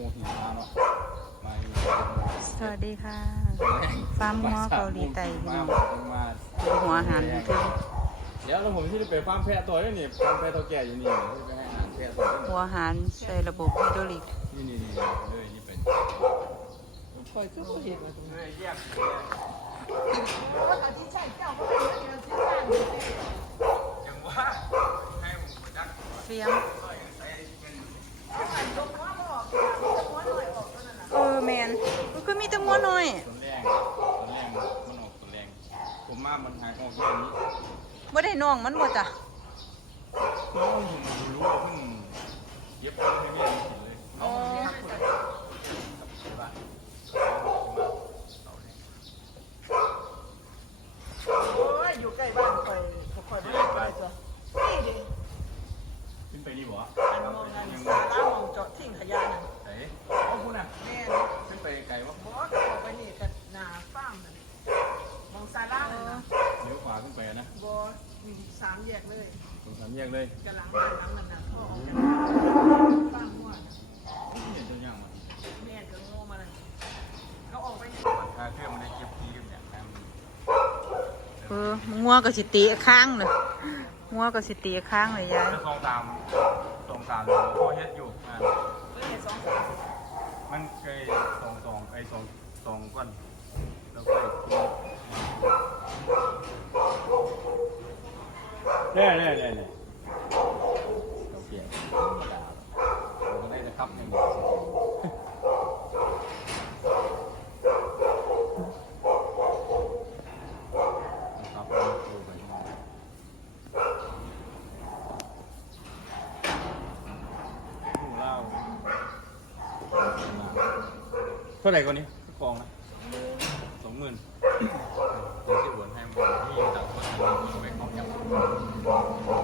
โมงหินมาเนาะมาอีกสวัสดีค่ะ ฟาร์มง้อเกาหลีใต้พี่น้อง มาหัวอาหารถึงเดี๋ยวแล้วผมที่จะไปฟาร์มแพะตัวด้วยนี่ฟาร์มแพะตัวแก่อยู่นี่ที่ไปให้อาหารแพะตัวด้วยหัวอาหารใส่ระบบไฮดรอลิกนี่นี่นี่เลยนี่เป็นคอยคือผู้เห็นมาตรงนี้เลยแยกว่าตอ ก็มีแตังัวน้อยตัวแรงตัวแรงมันออกตัวแรง ผมมามันหายออกอย่างนี้บ่ได้น้องมันบ่จ้ะ น้องผมรู้ว่าเพิ่งเย็บไปให้แม่เห็นเลย อ๋อ โอ้ยอยู่ใกล้บ้านคอยคอยไม่ได้ไปจ้ะนี่ดิ ขึ้นไปนี่บ่ อันมองงานสาระมองเจาะทิ้งขยะน่ะ ไหนเอาคุณอะ แม่ ขึ้นไปไกลวะ บอกออกไปนี่กันหนาฟาร์มน่ะมองซาร่าเลยนะ เลี้ยวขวาขึ้ นไปนะบอมีสามแยกเลยตรงสามแยกเลยกำลังบ้านหลังนั้นน่ะพ่อออกจากฟาร์มมั่วน่ะเห็นตัวอย่างมันแม่ก็โง่มาเลยเขาออกไปนี่ถ้าเครื่องมันได้เก็บทีกันเนี่ยนะมันเอองัวก็สิตีข้างเลยงัวก็สิตีข้างเลยยายจะตรงตามตรงตามเลยพ่อเฮ็ดอยู่อ่าเพื่อนสองสามมันเคยสองสองไอ้สองสองก้อนแล้วก็อีกที เนี่ยเนี่ยเนี่ยเนี่ยเราเปลี่ยนธรรมดาเราก็ได้จะครับอย่างเดียวนะครับดูไปที่ไหนูเล่าเท่าไหร่ก่อนนี้กองนะสองหมื่นเดี๋ยวจะอวนให้มันที่ต่างคนต่างมีไปเข้ายับ Wow.